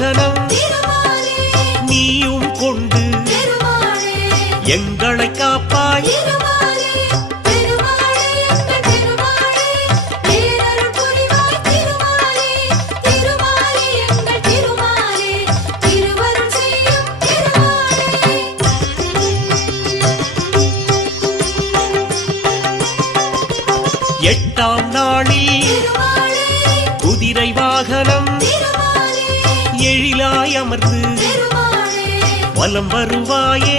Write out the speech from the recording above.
வாகனம் நீயும் கொண்டு எங்களை காப்பாய். எட்டாம் நாளில் குதிரை வாகனம் எழிலாய் அமர்ந்து வலம் வருவாயே.